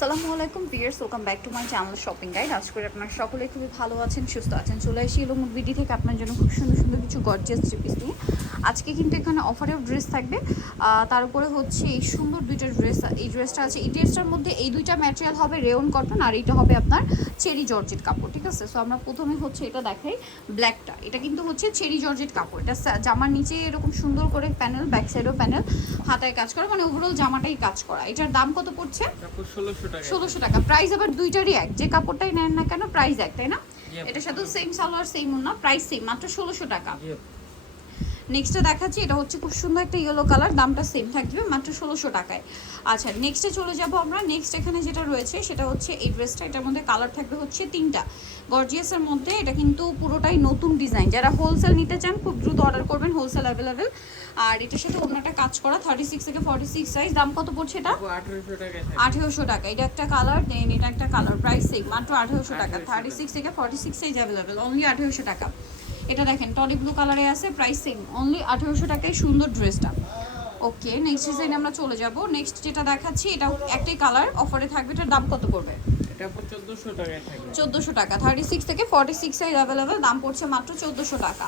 আসসালামু আলাইকুম pears welcome back to my channel shopping guide আজ করে আপনারা সকলে খুবই ভালো আছেন, সুস্থ আছেন। চলে আসি এবং বিডি থেকে। আপনার জন্য খুব সুন্দর সুন্দর কিছু গর্জিয়াস পিস নিয়ে। আজকে কিন্তু এখানে অফারেও ড্রেস থাকবে। তার উপরে হচ্ছে এই সুন্দর দুইটা ড্রেস এই ড্রেসটা আছে। এই ড্রেসটার মধ্যে এই দুইটা ম্যাটেরিয়াল হবে রেওন কটন আর এইটা হবে আপনার চেরি জর্জেট কাপড় ঠিক আছে? সো আমরা প্রথমে হচ্ছে এটা দেখাই ব্ল্যাকটা এটা কিন্তু হচ্ছে চেরি জর্জেট কাপড়। এটা জামার নিচে এরকম সুন্দর করে প্যানেল ব্যাক সাইডেও প্যানেল হাতায় কাজ করা। মানে ওভারঅল জামাটাই কাজ করা। এটার দাম কত পড়ছে? ষোলোশো টাকা। প্রাইস আবার দুইটারই এক। যে কাপড়টাই নেন না কেন প্রাইস এক তাই না? এটার সাথে সেম সালোয়ার সেম না প্রাইস সেম মাত্র ষোলোশো টাকা। নেক্সটে দেখাচ্ছি এটা হচ্ছে খুব সুন্দর একটা ইয়েলো কালার দামটা সেম থাকবে মাত্র ষোলোশো টাকায়। আচ্ছা নেক্সটে চলে যাব আমরা। নেক্সট এখানে যেটা রয়েছে সেটা হচ্ছে এই ড্রেসটা এটার মধ্যে কালার থাকবে হচ্ছে তিনটা। গর্জিয়াসের মধ্যে এটা কিন্তু পুরোটাই নতুন ডিজাইন যারা হোলসেল নিতে চান খুব দ্রুত অর্ডার করবেন হোলসেল অ্যাভেলেবেল আর এটার সাথে অন্য একটা কাজ করা থার্টি সিক্স থেকে ফর্টি সিক্স সাইজ দাম কত পড়ছে এটা? আঠেরোশো টাকা। এটা একটা কালার দেন এটা একটা কালার প্রাইস সেম মাত্র আঠেরোশো টাকা। থার্টি সিক্স থেকে forty six size available only আঠেরোশো টাকা। এটা দেখেন টলি ব্লু কালারে আছে প্রাইস সেম অনলি আঠেরোশো টাকায় সুন্দর ড্রেসটা। ওকে নেক্সট ডিজাইন আমরা চলে যাব। নেক্সট যেটা দেখাচ্ছি এটা একটাই কালার অফারে থাকবে এটার দাম কত পড়বে? এটা চোদ্দোশো টাকা থার্টি সিক্স থেকে ফর্টি সিক্স সাইজ অ্যাভেলেবেল দাম পড়ছে মাত্র চোদ্দোশো টাকা।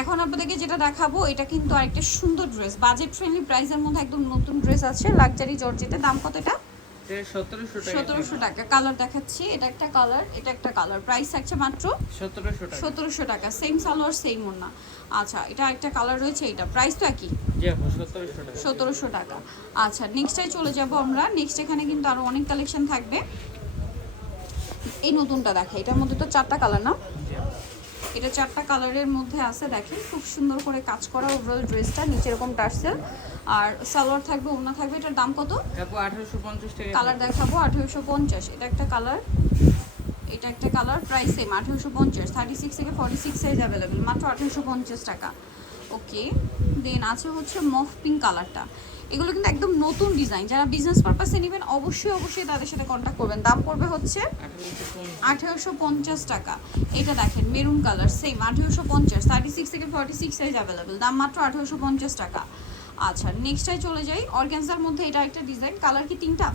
এখন আপনাদেরকে যেটা দেখাবো এটা কিন্তু আরেকটা সুন্দর ড্রেস বাজেট ফ্রেন্ডলি প্রাইসের মধ্যে একদম নতুন ড্রেস আছে লাক্সারি জর্জেটের দাম কত এটা? সতেরোশো টাকা। কালার দেখাচ্ছি। এটা একটা কালার এটা একটা কালার প্রাইস থাকছে মাত্র সতেরোশো টাকা। সেম সালোয়ার সেম ওনা আচ্ছা এটা একটা কালার রয়েছে এটা প্রাইস তো একই? সতেরোশো টাকা। আচ্ছা নেক্সটটাই চলে যাব আমরা। নেক্সট এখানে কিন্তু আরও অনেক কালেকশন থাকবে। এই নতুনটা দেখে এটার মধ্যে তো চারটা কালার না। এটা চারটা কালারের মধ্যে আছে দেখেন। খুব সুন্দর করে কাজ করা ওভারঅল ড্রেসটা নিচে এরকম টার্সেল। আর সালোয়ার থাকবে ওনা থাকবে এটার দাম কত? আঠারোশো পঞ্চাশ টাকা কালার দেখাবো আঠেরোশো পঞ্চাশ। এটা একটা কালার। এটা একটা কালার প্রাইস সেম আঠেরোশো পঞ্চাশ। থার্টি সিক্স থেকে ফর্টি সিক্স সাইজ অ্যাভেলেবেল মাত্র আঠেরোশো পঞ্চাশ টাকা। ওকে দেন আছে হচ্ছে মফ পিঙ্ক কালারটা এগুলো কিন্তু একদম নতুন ডিজাইন যারা বিজনেস পারপাসে নেবেন, অবশ্যই অবশ্যই তাদের সাথে কন্ট্যাক্ট করবেন। দাম পড়বে হচ্ছে আঠেরোশো পঞ্চাশ টাকা। এটা দেখেন মেরুন কালার সেম আঠেরোশো পঞ্চাশ। থার্টি সিক্স থেকে ফর্টি সিক্স সাইজ অ্যাভেলেবেল দাম মাত্র আঠেরোশো পঞ্চাশ টাকা। আচ্ছা নেক্সটটাই চলে যাই। অর্গ্যানজার মধ্যে এটা একটা ডিজাইন কালার কি তিনটা?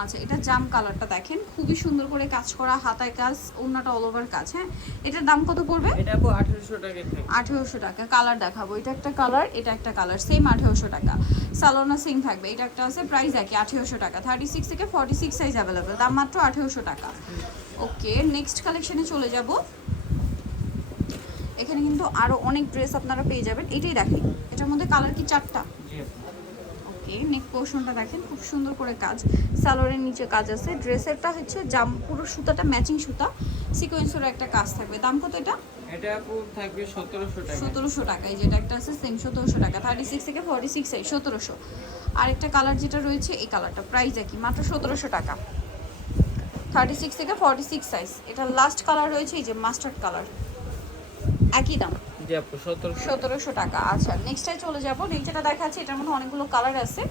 আচ্ছা এটা জাম কালারটা দেখেন। খুবই সুন্দর করে কাজ করা হাতায় কাজ অন্যটা অল ওভার কাজ হ্যাঁ? এটার দাম কত পড়বে? এটা আপু আঠারোশো টাকায় থাকে আঠেরোশো টাকা। কালার দেখাবো। এটা একটা কালার এটা একটা কালার। সেম আঠেরোশো টাকা। সালোনা সেম থাকবে। এটা একটা আছে প্রাইস একই আঠেরোশো টাকা। থার্টি সিক্স থেকে ফর্টি সিক্স সাইজ অ্যাভেলেবেল দাম মাত্র আঠেরোশো টাকা। ওকে নেক্সট কালেকশনে চলে যাব। এখানে কিন্তু আরও অনেক ড্রেস আপনারা পেয়ে যাবেন। এটাই দেখেন। এটার মধ্যে কালার কি চারটা? জি। ওকে নেক পোর্শনটা দেখেন খুব সুন্দর করে কাজ। সালোয়ারের নিচে কাজ আছে। ড্রেসেরটা হচ্ছে জাম পুরো সুতাটা ম্যাচিং সুতা। সিকোয়েন্সের একটা কাজ থাকবে। দাম কত এটা? এটা থাকবে সতেরোশো টাকা। সতেরোশো টাকা। এই যেটা একটা আছে সেম সতেরোশো টাকা। থার্টি সিক্স থেকে ফর্টি সিক্স এই সতেরোশো। আরেকটা কালার যেটা রয়েছে এই কালারটা প্রাইস একই মাত্র সতেরোশো টাকা। থার্টি সিক্স থেকে ফর্টি সিক্স সাইজ এটা লাস্ট কালার রয়েছে এই যে মাস্টার্ড কালার একই দাম। সতেরোশো। টাকা আচ্ছা নেক্সটটাই চলে যাব। নেক্সট যেটা দেখাচ্ছে এটার মধ্যে অনেকগুলো কালার আছে।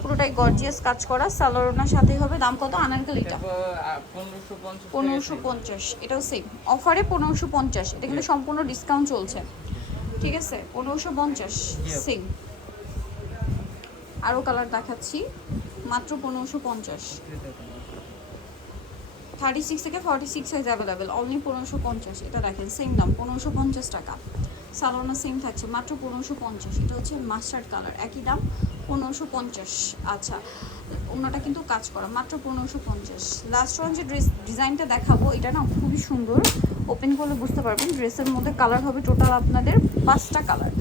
পুরোটাই গর্জিয়াস কাজ করা। সালোয়ারনার সাথে হবে দাম কত? আনারকালিটা পনেরোশো পঞ্চাশ এটাও সেম অফারে পনেরোশো পঞ্চাশ। এটা কিন্তু সম্পূর্ণ ডিসকাউন্ট চলছে। ঠিক আছে? পনেরোশো পঞ্চাশ সেম আরও কালার দেখাচ্ছি। মাত্র পনেরোশো পঞ্চাশ। থার্টি সিক্স থেকে forty six size available only পনেরোশো পঞ্চাশ, এটা দেখেন সেম দাম, পনেরোশো পঞ্চাশ টাকা। সালোনা সেম থাকছে, মাত্র পনেরোশো পঞ্চাশ, এটা হচ্ছে মাস্টার্ড কালার একই দাম, পনেরোশো পঞ্চাশ আচ্ছা অন্যটা কিন্তু কাজ করা, মাত্র পনেরোশো পঞ্চাশ। লাস্ট ওয়ান যে ড্রেস ডিজাইনটা দেখাবো, এটা না খুবই সুন্দর ওপেন করলে বুঝতে পারবেন ড্রেসের মধ্যে কালার হবে টোটাল আপনাদের পাঁচটা কালার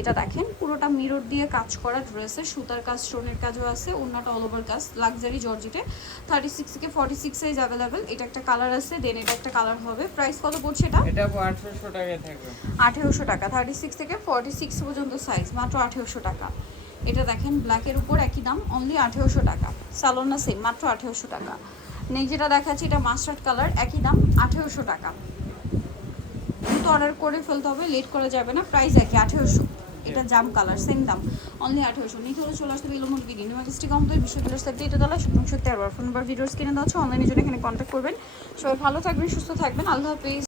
এটা দেখেন পুরোটা মিরর দিয়ে কাজ করা ড্রেসে সুতার কাজ স্টোনের কাজও আছে অন্যটা অল ওভার কাজ লাক্সারি জর্জিটে। থার্টি সিক্স থেকে ফর্টি সিক্স সাইজ অ্যাভেলেবেল এটা একটা কালার আছে দেন এটা একটা কালার হবে। প্রাইস কত পড়ছে এটা? এটা আপু আঠারোশো টাকায় থাকবে আঠেরোশো টাকা থার্টি সিক্স থেকে ফর্টি সিক্স পর্যন্ত সাইজ মাত্র আঠেরোশো টাকা। এটা দেখেন ব্ল্যাকের উপর একই দাম অনলি আঠেরোশো টাকা। সালোনা সেম মাত্র আঠেরোশো টাকা। নেক্সট যেটা দেখাচ্ছি এটা মাস্টার্ড কালার একই দাম আঠেরোশো টাকা। দ্রুত অর্ডার করে ফেলতে হবে লেট করা যাবে না প্রাইস একই আঠেরোশো। এটা জাম কালার সেম দাম। অনলি আঠারোশো নিতে হলে চলে আসতে হবে এলোমোট বিগিন ম্যাজিস্টিক বিশ্ব বিলাস সাথে এটা সুতরাং সত্যি আর ফোন নাম্বার ভিডিওস কিনে দেওয়া হচ্ছে। অনলাইনে জন্য এখানে কন্ট্যাক্ট করবেন। সবাই ভালো থাকবেন, সুস্থ থাকবেন। আল্লাহ হাফিজ।